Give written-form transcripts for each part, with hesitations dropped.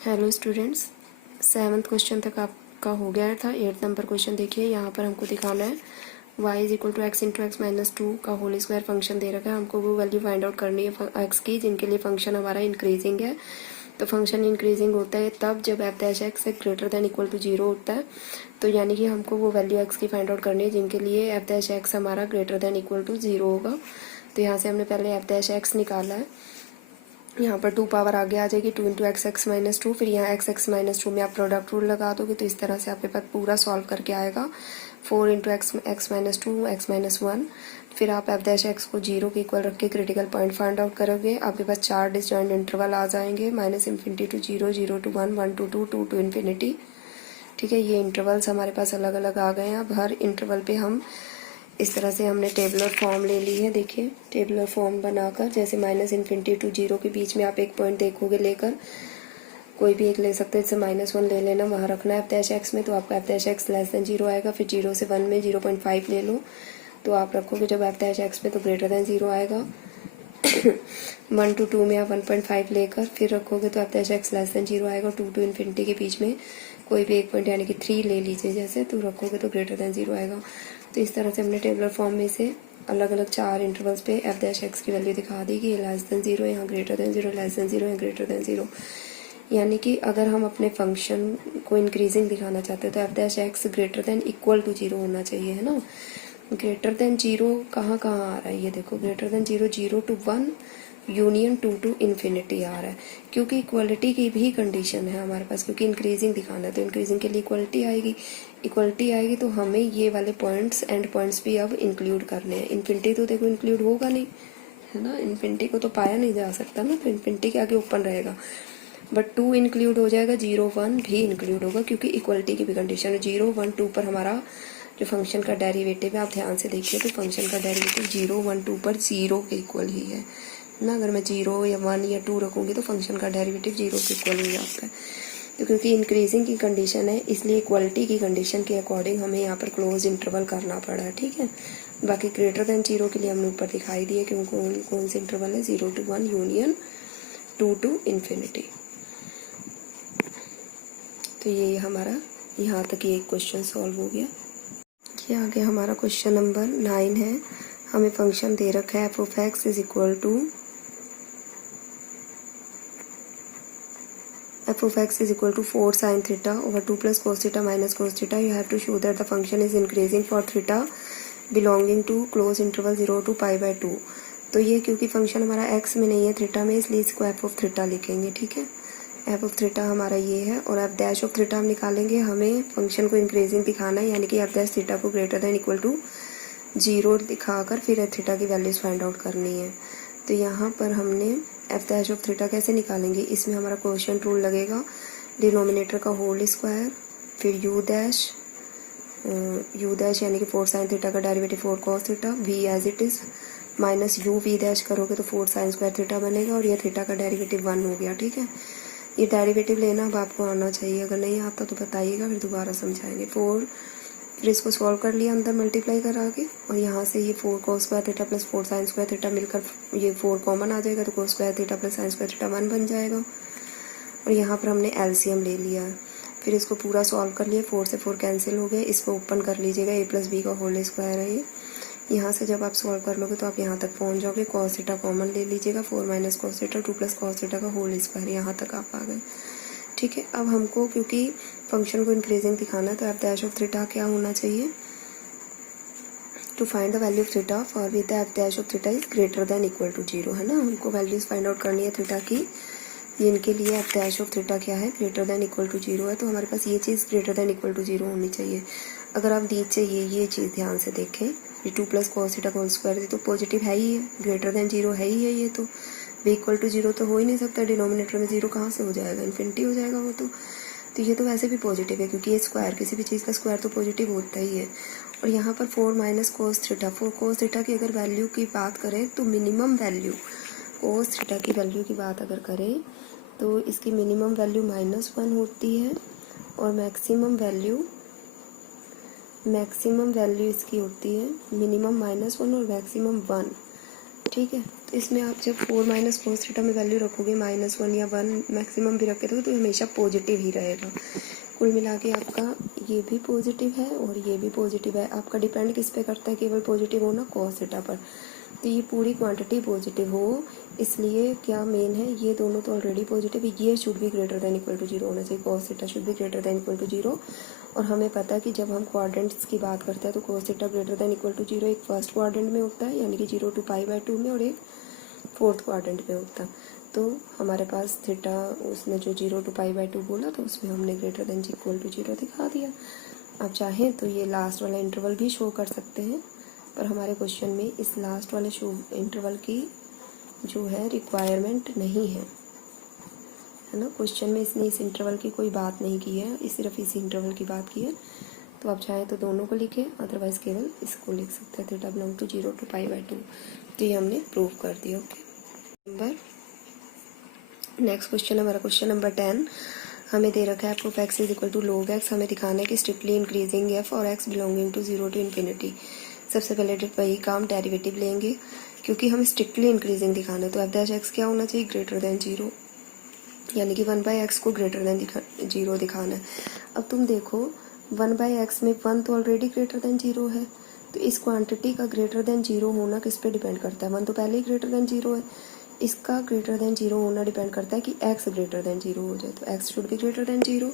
Hello students, 7th question तक आपका हो गया था। 8th नंबर क्वेश्चन देखिए, यहाँ पर हमको दिखाना है y is equal to x into x minus 2 का होल स्क्वायर फंक्शन दे रखा है। हमको वो वैल्यू फाइंड आउट करनी है x की जिनके लिए फंक्शन हमारा इंक्रीजिंग है। तो फंक्शन इंक्रीजिंग होता है तब जब f dash x greater than equal to 0 होता है। तो यानी कि हमको वो वैल्यू x की फाइंड आउट करनी है जिनके लिए एफ डैश एक्स हमारा ग्रेटर देन इक्वल टू 0 होगा। तो यहाँ से हमने पहले एफ डैश एक्स निकाला है। यहाँ पर 2 पावर आगे आ जाएगी, 2 इंटू एक्स एक्स माइनस 2। फिर यहाँ एक्स एक्स माइनस 2 में आप प्रोडक्ट रूल लगा दोगे तो इस तरह से आपके पास पूरा सॉल्व करके आएगा। 4 into x x minus 2 x minus 1। फिर आप एफ डैश एक्स को 0 के इक्वल रख के क्रिटिकल पॉइंट फाइंड आउट करोगे। आपके पास 4 डिसजॉइंट इंटरवल आ जाएंगे, minus infinity to 0, 0 to 1, 1 to 2, 2 to infinity. ठीक है, ये इंटरवल्स हमारे पास अलग अलग आ गए हैं। अब हर इंटरवल पे हम इस तरह से हमने टेबलर फॉर्म ले ली है। देखिए, टेबलर फॉर्म बनाकर जैसे माइनस इन्फिनिटी टू 0 के बीच में आप एक पॉइंट देखोगे लेकर, कोई भी एक ले सकते हैं। जैसे -1 ले लेना, वहाँ रखना है एफ डैश एक्स में, तो आपका F dash x less than 0 आएगा। फिर 0 से 1 में 0.5 ले लो, तो आप रखोगे जब एफ डैश एक्स में तो ग्रेटर देन 0 आएगा। 1 टू 2 में आप 1.5 लेकर फिर रखोगे तो f dash x less than 0 आएगा। 2 टू इन्फिनिटी के बीच में कोई भी एक पॉइंट यानी कि 3 ले लीजिए जैसे, तो रखोगे तो ग्रेटर देन 0 आएगा। तो इस तरह से हमने टेबलर फॉर्म में से अलग अलग 4 इंटरवल्स पे एफ डैश एक्स की वैल्यू दिखा दी कि ये लेस देन 0, यहाँ ग्रेटर देन 0, लेस देन 0, यहाँ ग्रेटर देन 0। यानी कि अगर हम अपने फंक्शन को इंक्रीजिंग दिखाना चाहते हैं तो f dash x greater than equal to 0 होना चाहिए, है ना। ग्रेटर देन 0 कहाँ कहाँ आ रहा है, ये देखो, greater than 0, 0 to 1 union 2 to infinity आ रहा है, क्योंकि इक्वलिटी की भी कंडीशन है हमारे पास, क्योंकि इंक्रीजिंग दिखाना है तो इंक्रीजिंग के लिए इक्वलिटी आएगी। इक्वलिटी आएगी तो हमें ये वाले पॉइंट्स एंड पॉइंट्स भी अब इंक्लूड करने हैं। इन्फिनिटी तो देखो इंक्लूड होगा नहीं, है ना, इन्फिनिटी को तो पाया नहीं जा सकता ना, तो इन्फिनिटी के आगे ओपन रहेगा। बट 2 इंक्लूड हो जाएगा, 0 1 भी इंक्लूड होगा, क्योंकि इक्वलिटी की भी कंडीशन है। 0 1 2 पर हमारा जो फंक्शन का डेरिवेटिव है, आप ध्यान से देखिए तो फंक्शन का डेरिवेटिव 0 1 2 पर 0 के इक्वल ही है ना। अगर मैं 0 या 1 या 2 रखूँगी तो फंक्शन का डेरिवेटिव 0 के इक्वल हो जाता है। तो क्योंकि इंक्रीजिंग की कंडीशन है, इसलिए इक्वलिटी की कंडीशन के अकॉर्डिंग हमें यहाँ पर क्लोज इंटरवल करना पड़ा है। ठीक है, बाकी ग्रेटर देन 0 के लिए हमने ऊपर दिखाई दिए कि कौन से इंटरवल है, 0 टू 1 यूनियन 2 टू इन्फिनिटी। तो ये हमारा यहाँ तक ये एक क्वेश्चन सॉल्व हो गया। ये आगे हमारा क्वेश्चन नंबर 9 है। हमें फंक्शन दे रखा है f of x is equal to f of x is equal to 4 sin theta over 2 plus cos theta minus cos theta. You have to show that the function is increasing for theta belonging to close interval 0 to pi by 2. तो ये क्योंकि function हमारा x में नहीं है theta में, इसलिए इसको f ऑफ थीटा लिखेंगे। ठीक है, f ऑफ थीटा हमारा ये है और f डैश ऑफ थीटा हम निकालेंगे। हमें फंक्शन को इंक्रीजिंग दिखाना है, यानी कि f डैश थीटा को ग्रेटर देन इक्वल टू 0 दिखाकर फिर थीटा की वैल्यूज फाइंड आउट करनी है। तो यहाँ पर हमने एफ डैश ऑफ थीटा कैसे निकालेंगे, इसमें हमारा क्वोशिएंट रूल लगेगा, डिनोमिनेटर का होल स्क्वायर, फिर यू डैश यानी कि 4 साइन थीटा का derivative 4 cos theta, v as it is minus u v dash करोगे तो 4 साइन स्क्वायर थीटा बनेगा और ये थीटा का डेरिवेटिव 1 हो गया। ठीक है, ये डेरिवेटिव लेना अब आपको आना चाहिए, अगर नहीं आता तो बताइएगा, फिर दोबारा समझाएंगे। 4, फिर इसको सॉल्व कर लिया अंदर मल्टीप्लाई करा के, और यहाँ से ये 4 cos square theta plus 4 sine square theta मिलकर ये 4 कॉमन आ जाएगा, तो cos square theta plus sine square theta 1 बन जाएगा। और यहाँ पर हमने एलसीएम ले लिया है, फिर इसको पूरा सॉल्व कर लिया, 4 से 4 कैंसिल हो गए। इसको ओपन कर लीजिएगा, a प्लस बी का होल स्क्वायर है ये। यहाँ से जब आप सॉल्व कर लोगे तो आप यहाँ तक पहुँच जाओगे, कॉस थीटा कॉमन ले लीजिएगा, 4 minus cos theta 2 plus cos theta का होल स्क्वायर, यहाँ तक आप आ गए। ठीक है, अब हमको क्योंकि फंक्शन को इंक्रीजिंग दिखाना है तो एफ डैश ऑफ थीटा क्या होना चाहिए, to find the value of theta for with f dash of theta is greater than equal to 0, है ना। हमको वैल्यूज फाइंड आउट करनी है थीटा की, जिनके लिए एफ डैश ऑफ थीटा क्या है, ग्रेटर देन इक्वल टू 0 है। तो हमारे पास ये चीज़ ग्रेटर देन इक्वल टू 0 होनी चाहिए। अगर आप दी चाहिए ये चीज़ ध्यान से देखें, ये 2 plus cos theta whole square तो पॉजिटिव है ही है, ग्रेटर देन 0 है ही है, ये तो भी इक्वल टू 0 तो हो ही नहीं सकता, डिनोमिनेटर में 0 कहाँ से हो जाएगा, इन्फिनिटी हो जाएगा वो तो ये तो वैसे भी पॉजिटिव है, क्योंकि ये स्क्वायर, किसी भी चीज़ का स्क्वायर तो पॉजिटिव होता ही है। और यहाँ पर 4 minus cos theta, 4 cos theta की अगर वैल्यू की बात करें तो मिनिमम वैल्यू कोस थीटा की वैल्यू की बात अगर करें तो इसकी मिनिमम वैल्यू -1 होती है और मैक्सिमम वैल्यू इसकी होती है मिनिमम -1 और मैक्सिमम 1। ठीक है, तो इसमें आप जब 4 माइनस कोस थीटा में वैल्यू रखोगे -1 या 1 मैक्सिमम भी रखे तो हमेशा पॉजिटिव ही रहेगा। कुल मिला के आपका ये भी पॉजिटिव है और ये भी पॉजिटिव है। आपका डिपेंड किस पे करता है, केवल पॉजिटिव होना कॉस थीटा पर। तो ये पूरी क्वांटिटी पॉजिटिव हो, इसलिए क्या मेन है, ये दोनों तो ऑलरेडी पॉजिटिव है, ये should be greater than equal to 0 होना चाहिए, cos theta should be greater than equal to 0। और हमें पता है कि जब हम क्वाड्रेंट्स की बात करते हैं तो cos theta greater than equal to 0 एक फर्स्ट क्वाड्रेंट में होता है, यानी कि 0 to π/2 में, और एक फोर्थ क्वाड्रेंट में होता है। तो हमारे पास थीटा उसने जो 0 to π/2 बोला तो उसमें हमने ग्रेटर देन इक्वल टू 0 दिखा दिया। आप चाहें तो ये लास्ट वाला इंटरवल भी शो कर सकते हैं, पर हमारे क्वेश्चन में इस लास्ट वाले शो इंटरवल की जो है रिक्वायरमेंट नहीं है ना। क्वेश्चन में इसने इस इंटरवल की कोई बात नहीं की है, सिर्फ इस इंटरवल की बात की है। तो आप चाहें तो दोनों को लिखें, अदरवाइज केवल इसको लिख सकते हैं, थीटा बिलोंग टू 0 to π/2। तो ये हमने प्रूव कर दिया। ओके, नेक्स्ट क्वेश्चन हमारा क्वेश्चन नंबर 10। हमें दे रखा है proof x is equal to log x। हमें दिखाना है कि स्ट्रिक्टली इंक्रीजिंग एफ और x belonging to 0 to infinity. सबसे पहले वही काम डेरिवेटिव लेंगे, क्योंकि हमें स्ट्रिक्टली इंक्रीजिंग दिखाना है। तो एफ डैश एक्स क्या होना चाहिए, ग्रेटर देन 0, यानी कि 1/x को ग्रेटर देन 0 दिखाना है। अब तुम देखो 1/x में 1 तो ऑलरेडी ग्रेटर देन 0 है, तो इस क्वांटिटी का ग्रेटर देन 0 होना किस पे डिपेंड करता है, 1 तो पहले ही ग्रेटर देन 0 है। इसका ग्रेटर देन 0 होना डिपेंड करता है कि x ग्रेटर देन 0 हो जाए, तो x should be greater than 0।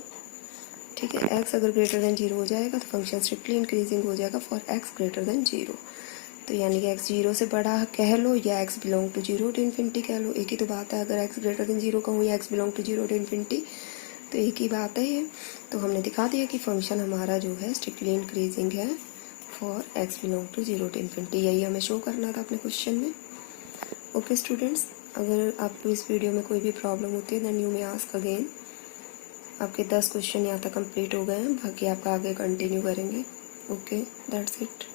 ठीक है, x अगर ग्रेटर देन 0 हो जाएगा तो फंक्शन स्ट्रिक्टली इंक्रीजिंग हो जाएगा फॉर x ग्रेटर देन 0। तो यानी कि x 0 से बड़ा कह लो या x belong to 0 to infinity कह लो, एक ही तो बात है। अगर x ग्रेटर देन 0 कहूँ या x belong to 0 to infinity, तो एक ही बात है ये। तो हमने दिखा दिया कि फंक्शन हमारा जो है स्ट्रिक्टली इंक्रीजिंग है for x belong to 0 to infinity. यही हमें शो करना था अपने क्वेश्चन में। ओके स्टूडेंट्स, अगर आपको इस वीडियो में कोई भी प्रॉब्लम होती है then you may ask again. आपके 10 क्वेश्चन यहाँ तक कंप्लीट हो गए हैं, बाकी आपका आगे कंटिन्यू करेंगे। Okay, that's it.